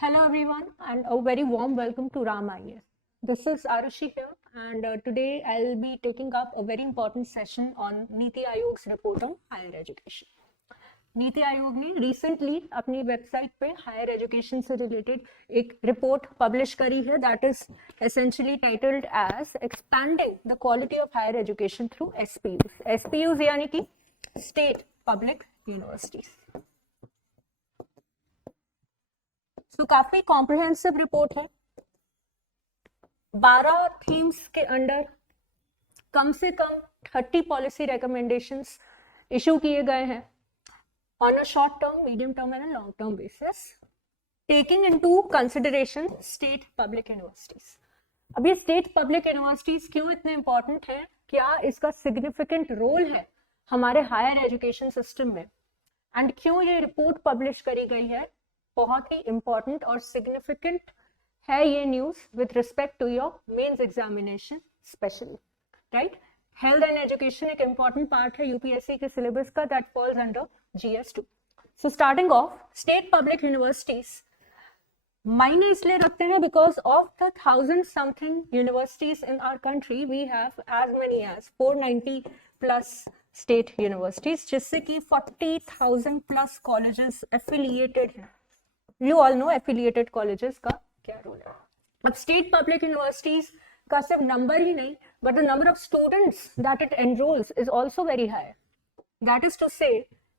Hello everyone and a very warm welcome to Ram IAS. This is Arushi here and today I'll be taking up a very important session on Niti Aayog's report on higher education. NITI Aayog ने recently अपनी website पे higher education से related एक report publish करी है that is essentially titled as expanding the quality of higher education through SPUs यानी कि state public universities. तो काफी कॉम्प्रिहेंसिव रिपोर्ट है। 12 थीम्स के अंडर कम से कम 30 पॉलिसी रिकमेंडेशंस इशू किए गए हैं on a short term, medium term and a long term basis, taking into consideration state public universities. अब ये state public universities क्यों इतने important हैं? क्या इसका significant role है हमारे higher education system में? And क्यों ये report publish करी गई है? बहुत ही important और significant है ये news with respect to your mains examination specially, right? Health and education एक इंपॉर्टेंट पार्ट है यूपीएससी के सिलेबस का that falls under GS2. So starting of state public universities मायने इसलिए रखते हैं because of the 1000 something universities in our country we have as many as 490 plus state universities, जिससे कि 40,000 प्लस कॉलेजेस एफिलिएटेड हैं. You all know affiliated colleges का क्या role है. अब स्टेट पब्लिक यूनिवर्सिटीज का सिर्फ नंबर ही नहीं but the number of students that it enrolls is also very high. That is to say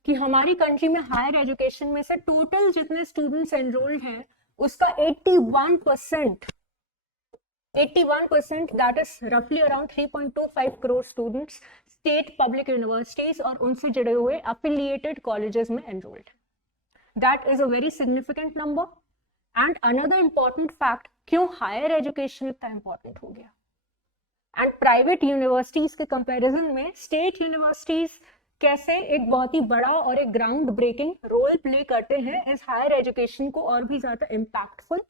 कि हमारी कंट्री में हायर एजुकेशन में से टोटल जितने स्टूडेंट्स एनरोल्ड हैं उसका 81% that is roughly around 3.25 crore students state public universities और उनसे जुड़े हुए affiliated colleges में enrolled. That is a very significant number. And another important fact, क्यों हायर एजुकेशन इतना इंपॉर्टेंट हो गया एंड प्राइवेट यूनिवर्सिटीज के कंपैरिजन में स्टेट यूनिवर्सिटीज कैसे एक बहुत ही बड़ा और एक ग्राउंड ब्रेकिंग रोल प्ले करते हैं इस हायर एजुकेशन को और भी ज्यादा इम्पैक्टफुल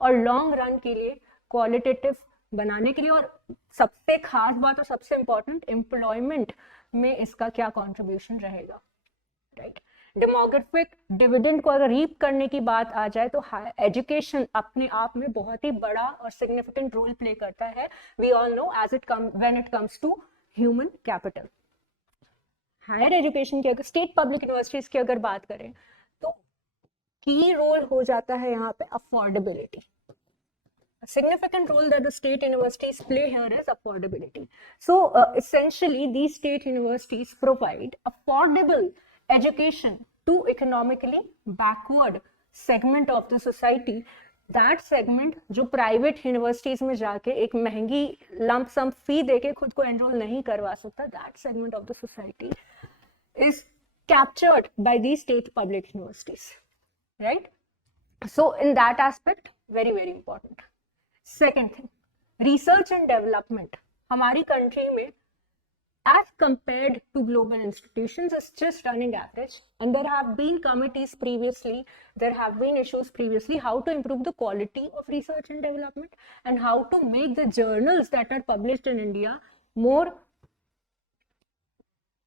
और लॉन्ग रन के लिए क्वालिटेटिव बनाने के लिए, और सबसे खास बात और सबसे इंपॉर्टेंट एम्प्लॉयमेंट में इसका क्या कॉन्ट्रीब्यूशन रहेगा, राइट. डेमोग्राफिक डिविडेंड को अगर रीप करने की बात आ जाए तो एजुकेशन अपने आप में बहुत ही बड़ा और सिग्निफिकेंट रोल प्ले करता है. We all know as it come when it comes to human capital. Higher education की अगर स्टेट पब्लिक यूनिवर्सिटीज की अगर बात करें तो की रोल हो जाता है यहाँ पे affordability. Significant role that the state universities play here is affordability. So essentially these state universities provide affordable education to economically backward segment of the society. That segment जो private universities में जाके एक महंगी lump sum fee देके खुद को enroll नहीं करवा सकता, that segment of the society is captured by these state public universities, right? So in that aspect, very very important. Second thing, research and development. हमारी country में as compared to global institutions is just running average, and there have been committees previously, there have been issues previously how to improve the quality of research and development and how to make the journals that are published in India more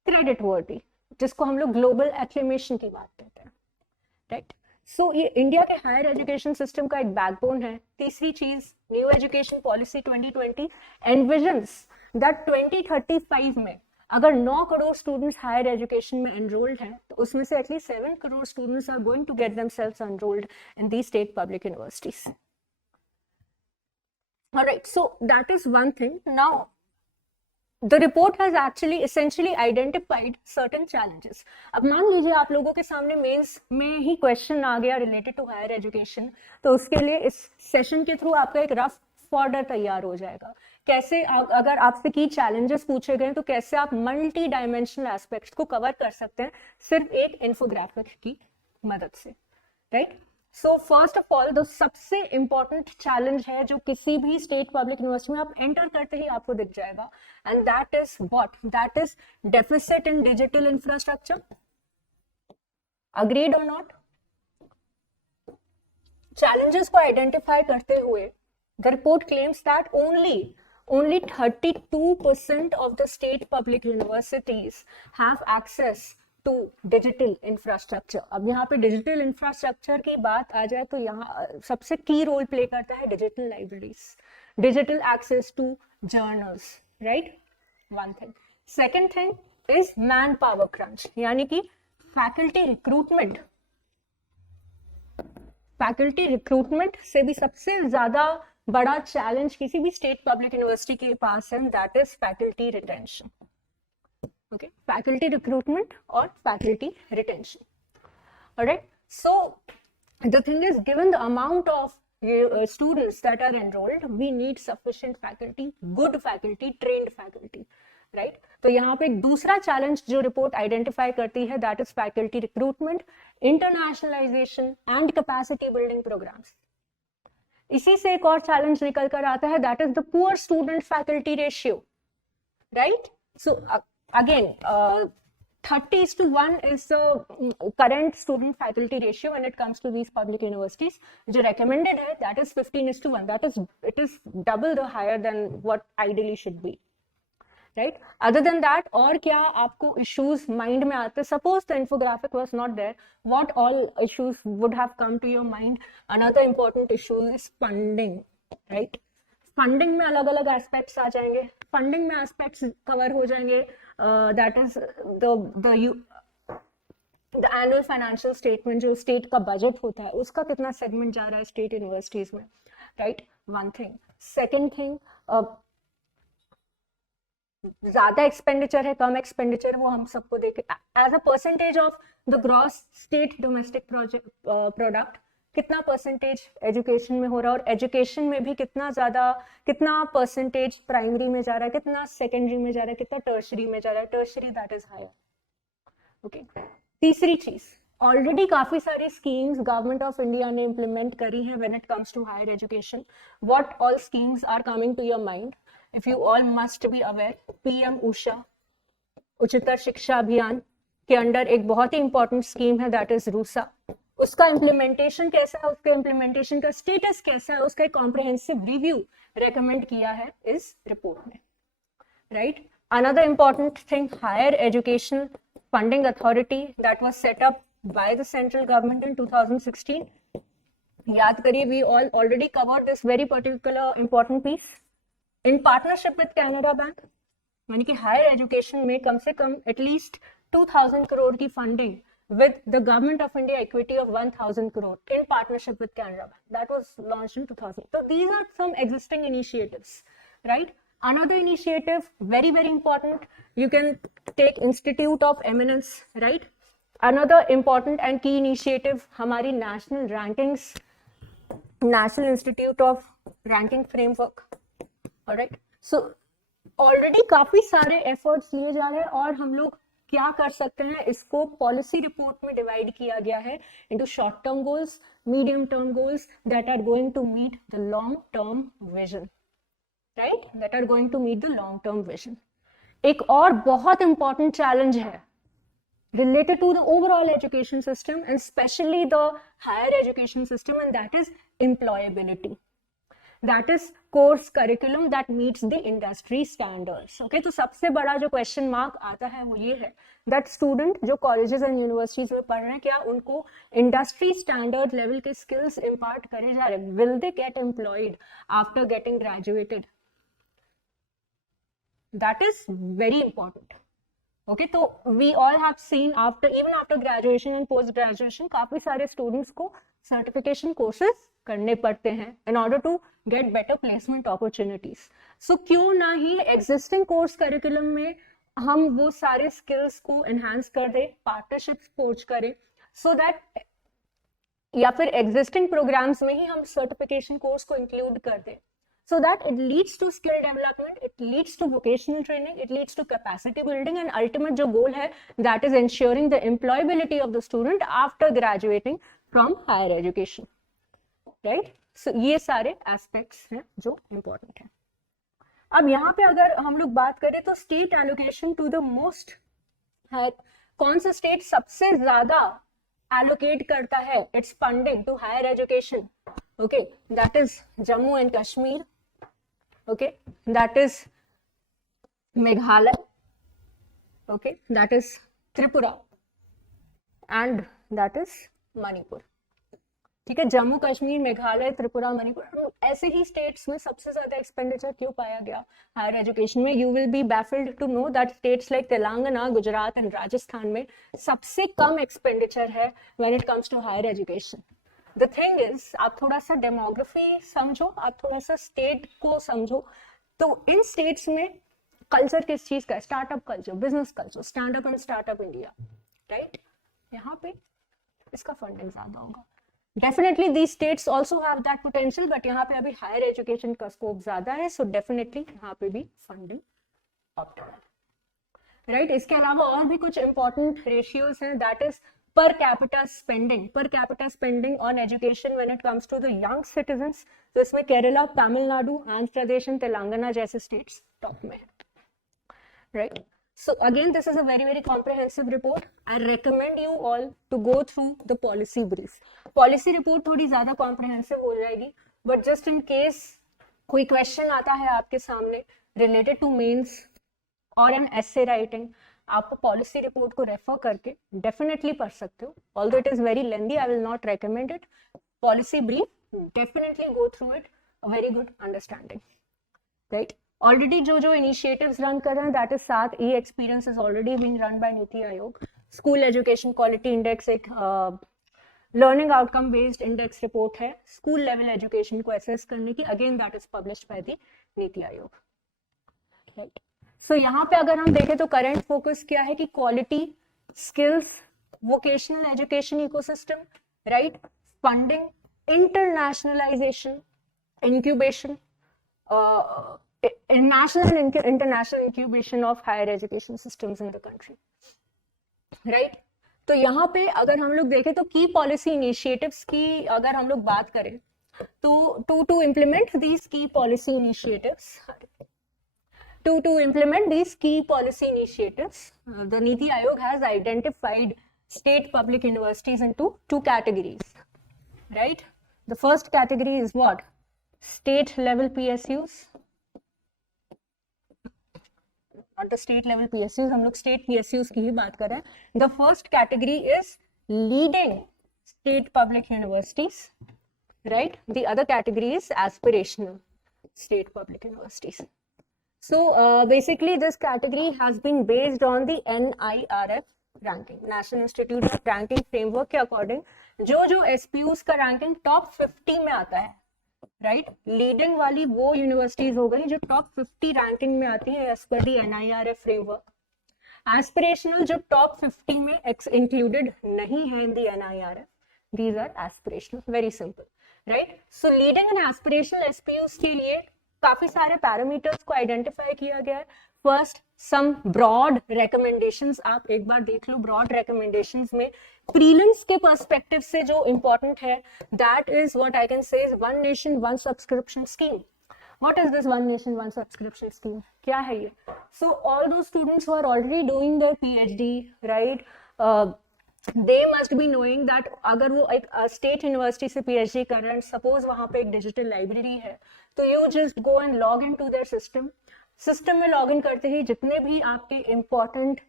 credit worthy, जिसको हम लोग global acclamation की बात कहते हैं, right? सो ये India के higher education system का एक बैकबोन है. तीसरी चीज, new education policy 2020 envisions that 2035 में अगर 9 करोड़ स्टूडेंट्स हायर एजुकेशन में एनरोल्ड हैं तो उसमें से at least 7 crore students are going to get themselves enrolled in the state public universities. Alright, so that is one thing. Now The report has actually essentially identified certain challenges. अब मान लीजिए आप लोगों के सामने मेंस में ही क्वेश्चन आ गया रिलेटेड टू हायर एजुकेशन, तो उसके लिए इस सेशन के थ्रू आपका एक रफ फॉर्डर तैयार हो जाएगा. कैसे अगर आपसे की चैलेंजेस पूछे गए तो कैसे आप मल्टी डायमेंशनल एस्पेक्ट्स को कवर कर सकते हैं सिर्फ एक इन्फोग्राफिक की मदद से, right. So first of all जो सबसे इंपॉर्टेंट चैलेंज है जो किसी भी स्टेट पब्लिक यूनिवर्सिटी में आप एंटर करते ही आपको दिख जाएगा, and that is what? That is deficit in digital infrastructure. Agreed और नॉट? चैलेंजेस को आइडेंटिफाई करते हुए the report claims that only 32% of the state public universities have access to digital infrastructure. अब यहाँ पे डिजिटल इंफ्रास्ट्रक्चर की बात आ जाए तो यहाँ सबसे की रोल प्ले करता है digital libraries, digital access to journals, right, one thing. Second thing is man power crunch, यानी कि फैकल्टी रिक्रूटमेंट से भी सबसे ज्यादा बड़ा चैलेंज किसी भी स्टेट पब्लिक यूनिवर्सिटी के पास है, that is faculty retention. Okay, faculty recruitment और faculty retention. Alright, so the thing is, given the amount of students that are enrolled, we need sufficient faculty, good faculty, trained faculty, right? तो यहाँ पे एक दूसरा challenge जो report identify करती है, that is faculty recruitment, internationalisation and capacity building programmes. इसी से एक और चैलेंज निकल कर आता है, that is the poor student faculty ratio, right? So again 30:1 is the current student faculty ratio when it comes to these public universities. जो recommended है, that is 15:1. It is double the higher than what ideally should be, right? Other than that, और क्या आपको issues mind में आते? Suppose the infographic was not there, what all issues would have come to your mind? Another important issue is funding, right? Funding में अलग अलग aspects आ जाएंगे, funding में एस्पेक्ट्स कवर हो जाएंगे, that is the annual financial statement, जो state का budget होता है उसका कितना सेगमेंट जा रहा है स्टेट यूनिवर्सिटीज में, right, one thing. Second thing, ज्यादा एक्सपेंडिचर है, कम एक्सपेंडिचर, वो हम सबको देखे as a percentage of the gross state domestic product, कितना परसेंटेज एजुकेशन में हो रहा है, और एजुकेशन में भी कितना परसेंटेज प्राइमरी में जा रहा है, कितना सेकेंडरी में जा रहा है, कितना टर्शरी में जा रहा है, tertiary that is higher. Okay, तीसरी चीज, ऑलरेडी काफी सारी स्कीम्स गवर्नमेंट ऑफ इंडिया ने इम्प्लीमेंट करी है when it comes to higher education. What all schemes are coming to your mind? If you all must be aware, PM Usha, Uchchatar Shiksha Abhiyan के under एक बहुत ही इंपॉर्टेंट स्कीम है, दैट इज रूसा। उसका implementation कैसा है, उसके इम्प्लीमेंटेशन का स्टेटस कैसा है, उसका एक कॉम्प्रिहेंसिव रिव्यू रेकमेंड किया है इस रिपोर्ट में, right. Another important thing, higher education funding authority that was set up by the central government in 2016। याद करिए, we all already covered this very particular important piece in partnership with Canara Bank, यानी कि higher education में कम से कम at least 2000 crore की funding with the government of India equity of 1000 crore in partnership with Canara Bank. That was launched in 2000. So these are some existing initiatives, right? Another initiative, very, very important, you can take Institute of Eminence, right? Another important and key initiative, हमारी national rankings, National Institute of Ranking Framework, alright? So already काफी सारे efforts लिए जा रहे हैं, और हम लोग क्या कर सकते हैं, इसको पॉलिसी रिपोर्ट में डिवाइड किया गया है into short term goals, medium term goals that are going to meet the long term vision, right, that are going to meet the long term vision. एक और बहुत इंपॉर्टेंट चैलेंज है related to the overall education system and especially the higher education system, and that is employability. That is course curriculum that meets the industry standards. Okay, तो सबसे बड़ा जो question mark आता है वो ये है that student जो colleges and universities में पढ़ रहे हैं, क्या उनको industry standard level के skills impart करे जा रहे हैं? Will they get employed after getting graduated? That is very important. Okay, तो we all have seen even after graduation and post graduation काफी सारे students को certification courses करने पड़ते हैं in order to get better placement opportunities. So क्यों ना ही existing course curriculum में हम वो सारे skills को enhance कर दें, partnerships forge करें, so that या फिर existing programs में ही हम certification course को include कर दें, so that it leads to skill development, it leads to vocational training, it leads to capacity building, and ultimate जो goal है that is ensuring the employability of the student after graduating from higher education, right? So ये सारे aspects हैं जो important हैं। अब यहाँ पे अगर हम लोग बात करें तो state allocation to the most है, कौन सा state सबसे ज्यादा allocate करता है its funding to higher education? Okay, that is Jammu and Kashmir. Okay, that is Meghalaya. Okay, that is Tripura. And that is Manipur. ठीक है, जम्मू कश्मीर, मेघालय, त्रिपुरा, मणिपुर, ऐसे ही स्टेट्स में सबसे ज्यादा एक्सपेंडिचर क्यों पाया गया हायर एजुकेशन में? You will be baffled to know that states like Telangana, Gujarat and Rajasthan में सबसे कम एक्सपेंडिचर है when it comes to higher education. The thing is, आप थोड़ा सा डेमोग्राफी समझो, आप थोड़ा सा स्टेट को समझो, तो इन स्टेट्स में कल्चर किस चीज का है? Startup culture, business culture, stand up and startup India, right? यहाँ पे इसका फंडिंग ज्यादा होगा। Definitely these states also have that potential, but यहाँ पे अभी हायर एजुकेशन का स्कोप ज्यादा है, सो डेफिनेटली यहाँ पे भी फंडिंग ऑप्टिमल, राइट? इसके अलावा और भी कुछ इंपॉर्टेंट रेशियोज हैं, that is per capita spending on education when it comes to the young citizens. तो इसमें केरला, तमिलनाडु, आंध्र प्रदेश एंड तेलंगाना जैसे स्टेट्स टॉप में है, राइट? So again, this is a very, very comprehensive report. I recommend you all to go through the policy brief. Policy report थोड़ी ज़्यादा comprehensive हो जाएगी, but just in case कोई question आता है आपके सामने related to mains और an essay writing, आप policy report को refer करके definitely पढ़ सकते हो. Although it is very lengthy, I will not recommend it. Policy brief, definitely go through it. A very good understanding, right? Already जो initiatives run कर रहे हैं, that is 7 E experience is already being run by NITI Aayog. School education quality index एक learning outcome based index report है school level education को assess करने की, again that is published by the NITI Aayog, right? सो यहाँ पे अगर हम देखें तो करेंट फोकस क्या है कि quality, skills, vocational education ecosystem, right? Funding, internationalisation, incubation, national and international incubation of higher education systems in the country, right? तो यहाँ पे अगर हम लोग देखें तो की पॉलिसी इनिशिएटिव्स की अगर हम लोग बात करें तो to implement these key policy initiatives, the Niti Aayog has identified state public universities into 2 categories, right? The first category is what? State level PSUs, not the state level PSUs, हम लोग state PSUs की ही बात कर रहे हैं। The first category is leading state public universities, right? The other category is aspirational state public universities. So basically this category has been based on the NIRF ranking, National Institute of Ranking Framework के according जो SPUs का ranking top 50 में आता है, right? Leading वाली वो universities हो गई जो टॉप 50 रैंकिंग में आती है एज पर दी NIRF फ्रेमवर्क। एस्पिरेशनल जो टॉप 50 में इंक्लूडेड नहीं है in the NIRF, these are aspirational, very simple, right? So leading and aspirational SPUs के लिए काफी सारे पैरामीटर्स को आइडेंटिफाई किया गया है। फर्स्ट, सम ब्रॉड रिकमेंडेशंस, आप एक बार देख लो ब्रॉड रिकमेंडेशंस में प्रीलिम्स के पर्सपेक्टिव से जो इंपॉर्टेंट है, that is what I can say is one nation one subscription scheme. What is this one nation one subscription scheme? क्या है ये? So all those students who are already doing their PhD, right, they must be knowing that अगर वो एक state university से PhD कर रहे हैं, सपोज वहां पे एक डिजिटल लाइब्रेरी है, तो you just go and log in to their system में लॉग इन करते ही जितने भी आपके important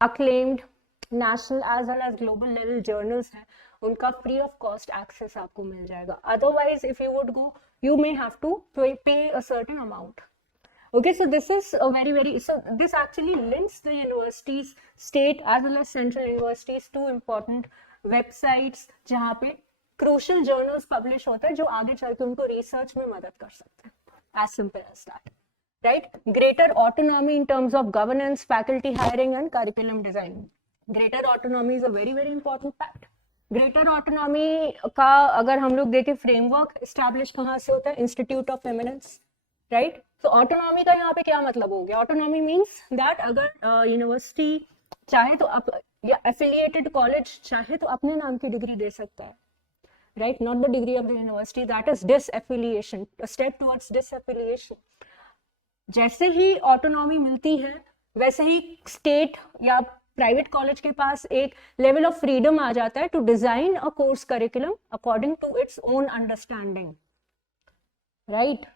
acclaimed national as well as global level journals हैं, उनका फ्री ऑफ कॉस्ट एक्सेस आपको मिल जाएगा। Otherwise if you would go, you may have to pay a certain amount. Okay, so this is a so this actually links the universities, state as well as central universities to important websites जहाँ पे crucial journals publish होता है जो आगे चल के उनको research में मदद कर सकते हैं। As simple as that, right? Greater autonomy in terms of governance, faculty hiring and curriculum design. Greater autonomy is a very, very important fact. Greater autonomy का अगर हम लोग देखें फ्रेमवर्क एस्टैब्लिश कहाँ से होता है? Institute of eminence, right? तो ऑटोनॉमी का यहाँ पे क्या मतलब हो गया? ऑटोनॉमी मींस दैट अगर यूनिवर्सिटी चाहे तो या एफिलिएटेड कॉलेज चाहे तो अपने नाम की डिग्री दे सकता है, right? Not the degree of the university, that is disaffiliation, a step towards disaffiliation. जैसे ही ऑटोनॉमी मिलती है वैसे ही स्टेट या प्राइवेट कॉलेज के पास एक लेवल ऑफ फ्रीडम आ जाता है to design a course curriculum according to its own understanding, right?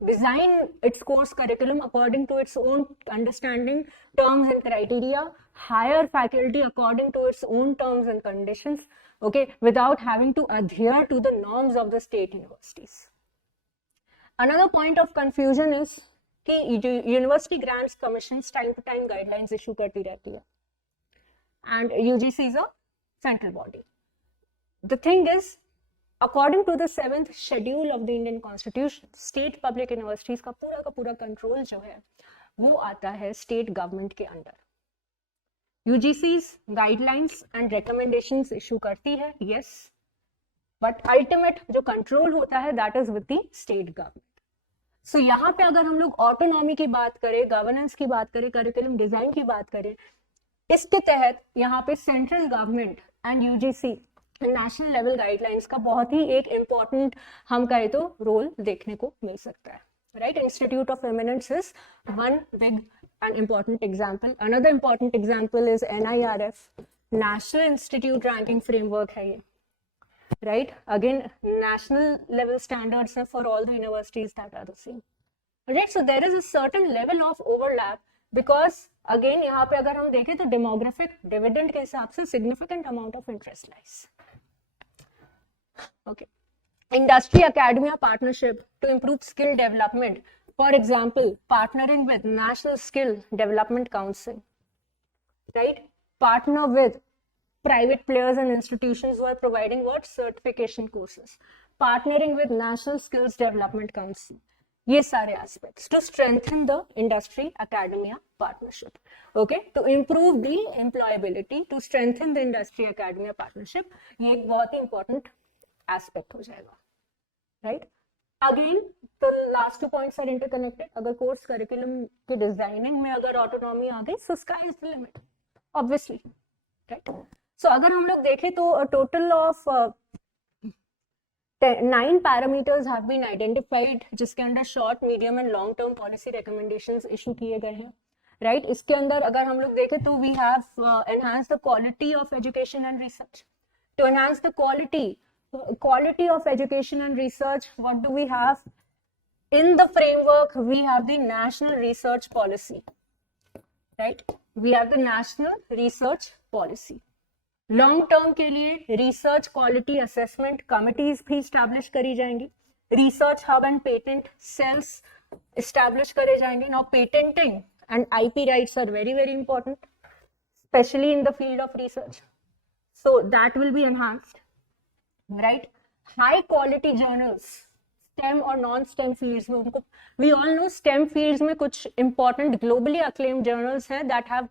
design its course curriculum according to its own understanding, terms and criteria, hire faculty according to its own terms and conditions, okay, without having to adhere to the norms of the state universities. Another point of confusion is कि university grants commission time to time guidelines issue करती रहती है, and UGC is a central body. The thing is, according to the 7th schedule of the Indian Constitution, state public universities का पूरा control जो है वो आता है स्टेट गवर्नमेंट के under. UGC's guidelines and recommendations issue करती है, yes, बट अल्टीमेट जो कंट्रोल होता है that is with the state government. So यहाँ पे अगर हम लोग ऑटोनॉमी की बात करें, गवर्नेंस की बात करें, करिकुलम डिजाइन की बात करें, इसके तहत यहाँ पे central government and UGC national level guidelines का बहुत ही एक इम्पॉर्टेंट हम कहें तो रोल देखने को मिल सकता है, right. Institute of eminence is one big and important example. Another important example is NIRF, national institute ranking framework है ये, right? Again, national level standards for all the universities that are the same, right? So there is a certain level of overlap because again यहाँ पे अगर हम देखें तो demographic dividend के हिसाब से significant amount of interest lies. Okay, industry academia partnership to improve skill development, for example partnering with National Skill Development Council, right? Partner with private players and institutions who are providing what certification courses, partnering with National Skills Development Council, ये सारे aspects to strengthen the industry academia partnership, okay, to improve the employability, to strengthen the industry academia partnership, ये एक बहुत ही important aspect हो जाएगा, right? Again, तो last 2 points are interconnected. अगर course curriculum के designing में अगर autonomy आ गई, so sky is the limit, obviously, right? So अगर हम लोग देखें तो a total of 9 parameters have been identified जिसके अंदर short, medium and long term policy recommendations issue किए गए हैं, right? इसके अंदर अगर हम लोग देखें तो we have enhanced the quality of education and research. To enhance the quality of education and research, what do we have? In the framework, we have the National Research Policy, right? We have the National Research Policy. Long term के लिए research quality assessment committees भी establish करी जाएंगी, research hub and patent cells establish करे जाएंगे. Now patenting and IP rights are very very important, specially in the field of research, so that will be enhanced, right. High quality journals STEM और non STEM fields में, उनको we all know STEM fields में कुछ important globally acclaimed journals हैं that have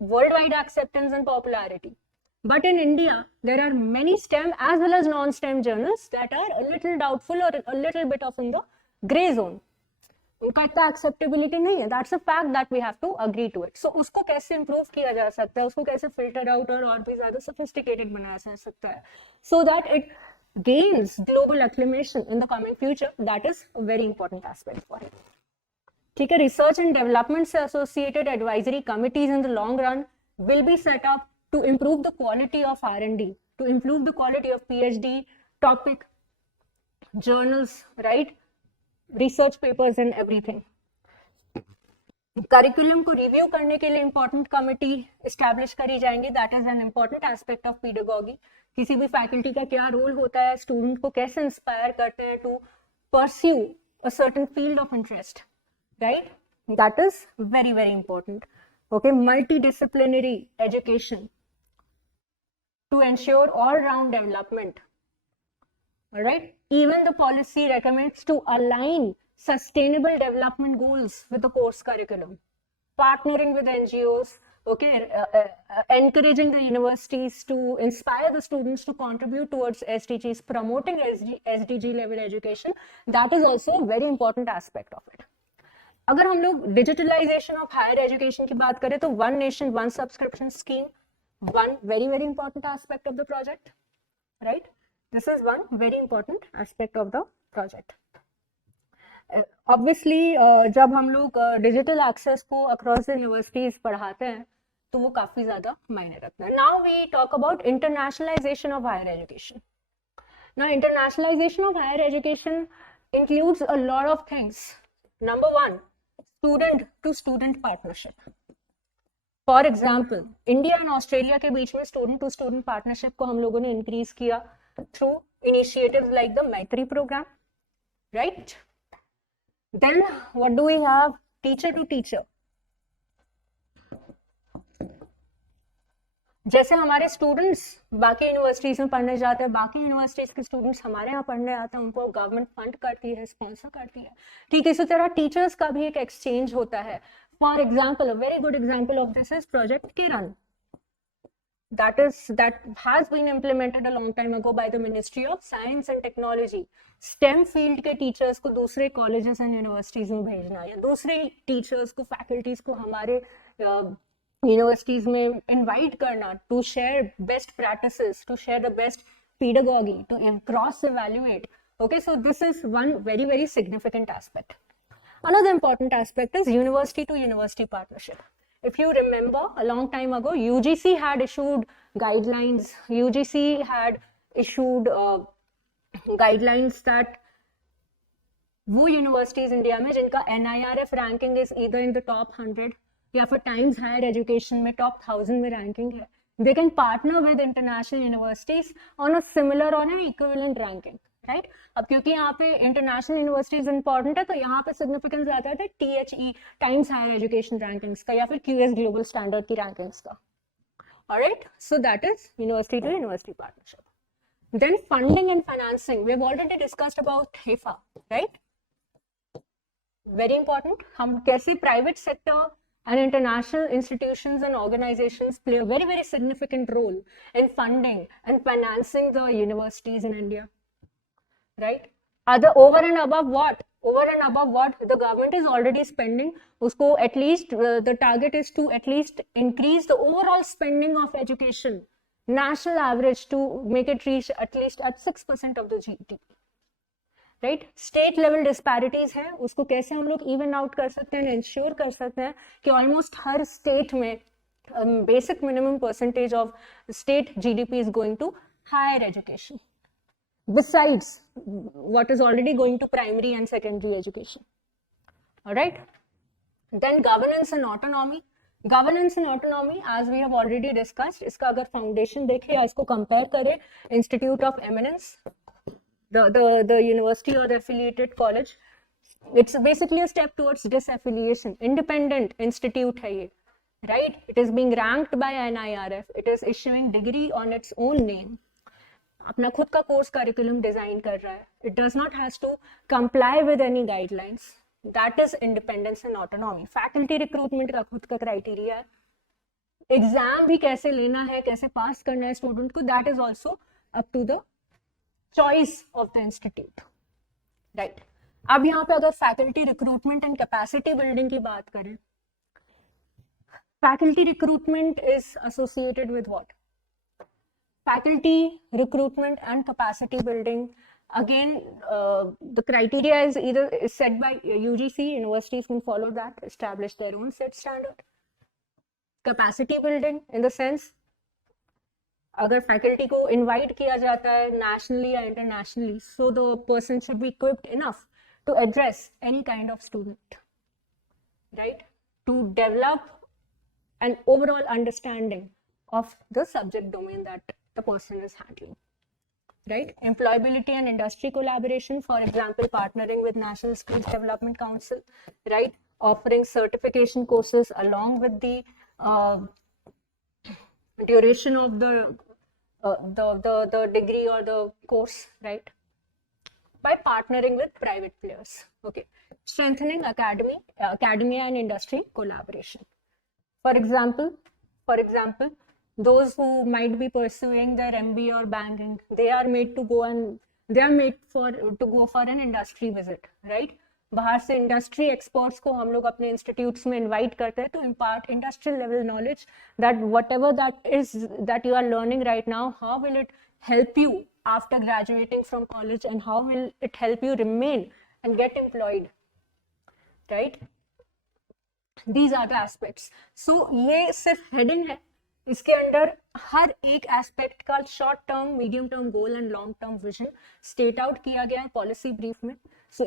world wide acceptance and popularity. But in India, there are many STEM as well as non-STEM journals that are a little doubtful or a little bit of in the gray zone. उनका इतना acceptability नहीं है. That's a fact that we have to agree to it. So उसको कैसे improve किया जा सकता है, उसको कैसे filter out और भी ज़्यादा sophisticated बनाया जा सकता है, so that it gains global acclamation in the coming future. That is a very important aspect for it. ठीक है. Research and development से associated advisory committees in the long run will be set up to improve the quality of R&D, to improve the quality of PhD topic journals, right? Research papers and everything. Curriculum को review करने के लिए important committee establish करी जाएंगी. That is an important aspect of pedagogy. किसी भी faculty का क्या role होता है, student को कैसे inspire करते हैं to pursue a certain field of interest, right? That is very very important. Okay, multidisciplinary education to ensure all-round development. All right. Even the policy recommends to align sustainable development goals with the course curriculum, partnering with NGOs. Okay, encouraging the universities to inspire the students to contribute towards SDGs, promoting SDG level education. That is also a very important aspect of it. अगर हम लोग digitalization of higher education की बात करें तो one nation one subscription scheme, one very very important aspect of the project, right? This is one very important aspect of the project. Obviously जब हम लोग digital access को across the universities पढ़ाते हैं तो वो काफी ज्यादा मायने रखता है. Now we talk about internationalization of higher education. Now internationalization of higher education includes a lot of things. Number one, student to student partnership. For example India and Australia के बीच में स्टूडेंट टू स्टूडेंट पार्टनरशिप को हम लोगों ने increase किया through initiatives like the Maitri programme, right? Then what do we have? Teacher to teacher. जैसे हमारे students बाकी यूनिवर्सिटीज में पढ़ने जाते हैं, बाकी यूनिवर्सिटीज के स्टूडेंट्स हमारे यहाँ पढ़ने आते हैं, उनको गवर्नमेंट फंड करती है, स्पॉन्सर करती है. ठीक इसी तरह टीचर्स का भी एक एक्सचेंज होता है. For example, a very good example of this is Project Kiran. That has been implemented a long time ago by the Ministry of Science and Technology. STEM field के teachers को दूसरे colleges and universities में भेजना, या दूसरे teachers को, faculties को हमारे universities में invite करना to share best practices, to share the best pedagogy, to cross evaluate. Okay, so this is one very, very significant aspect. Another important aspect is university to university partnership. If you remember, a long time ago, UGC had issued guidelines. UGC had issued guidelines that वो universities India में जिनका NIRF ranking is either in the top 100 या फिर Times Higher Education में top 1000 में ranking है, they can partner with international universities on a similar or an equivalent ranking. Right? अब क्योंकि यहाँ पे इंटरनेशनल यूनिवर्सिटीज इंपॉर्टेंट है, तो यहाँ पे सिग्निफिकेंस आता है THE Times Higher Education rankings का या फिर QS ग्लोबल स्टैंडर्ड की रैंकिंग्स का. Alright, so that is university to university partnership. Then funding and financing, we have already discussed about HEFA, right? Very important. हम कैसे private sector and international institutions and organizations play a very, very significant role in funding and financing the universities in India. Right? Other over and above what? Over and above what the government is already spending, usko at least the target is to at least increase the overall spending of education, national average, to make it reach at least at 6% of the GDP. Right? State level disparities है, उसको कैसे हम लोग even out कर सकते हैं, ensure कर सकते हैं कि almost हर state में basic minimum percentage of state GDP is going to higher education, besides what is already going to primary and secondary education. All right. Then governance and autonomy. Governance and autonomy, as we have already discussed, इसका अगर foundation देखें या इसको compare करें, Institute of Eminence, the university or the affiliated college, it's basically a step towards disaffiliation. Independent institute है ये, right? It is being ranked by NIRF. It is issuing degree on its own name. अपना खुद का course curriculum design कर रहा है. It does not has to comply with any guidelines. That is independence and autonomy. Faculty recruitment का खुद का criteria है. एग्जाम भी कैसे लेना है, कैसे पास करना है स्टूडेंट को, that is also up to the choice of the institute, right? अब यहाँ पे अगर faculty recruitment and capacity building की बात करें, faculty recruitment is associated with what? Faculty recruitment and capacity building. Again, the criteria is either set by UGC. Universities can follow that, establish their own set standard. Capacity building in the sense, अगर faculty को invite किया जाता है nationally or internationally, so the person should be equipped enough to address any kind of student, right? To develop an overall understanding of the subject domain that the person is handling, right? Employability and industry collaboration, for example, partnering with National Skills Development Council, right? Offering certification courses along with the duration of the degree or the course, right? By partnering with private players. Okay. Strengthening academia and industry collaboration. For example, those who might be pursuing their MBA or banking, they are made to go for an industry visit, right? बाहर से industry experts को हम लोग अपने institutes में invite करते हैं to impart industrial level knowledge, that whatever that you are learning right now, how will it help you after graduating from college, and how will it help you remain and get employed, right? These are the aspects. So ये सिर्फ heading है, इसके अंदर हर एक aspect का short term, medium term goal and long term vision state out किया गया है पॉलिसी ब्रीफ में. So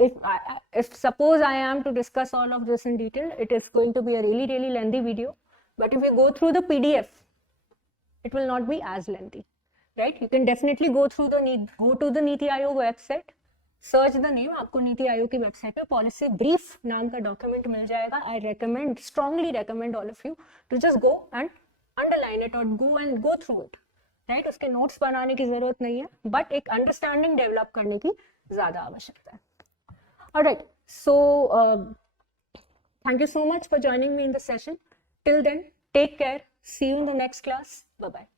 if suppose I am to discuss all of this in detail, it is going to be a really lengthy video. But if we go through the PDF, it will not be as lengthy, right? You can definitely go to the Niti Aayog website, search the name, आपको नीति आयोग की website पे policy brief नाम का document मिल जाएगा. I strongly recommend all of you to just go and underline it or go through it, right? उसके notes बनाने की जरूरत नहीं है, बट एक अंडरस्टैंडिंग डेवलप करने की ज्यादा आवश्यकता है. Alright, so thank you so much for joining me in the session. Till then, take care. See you in the next class. Bye-bye.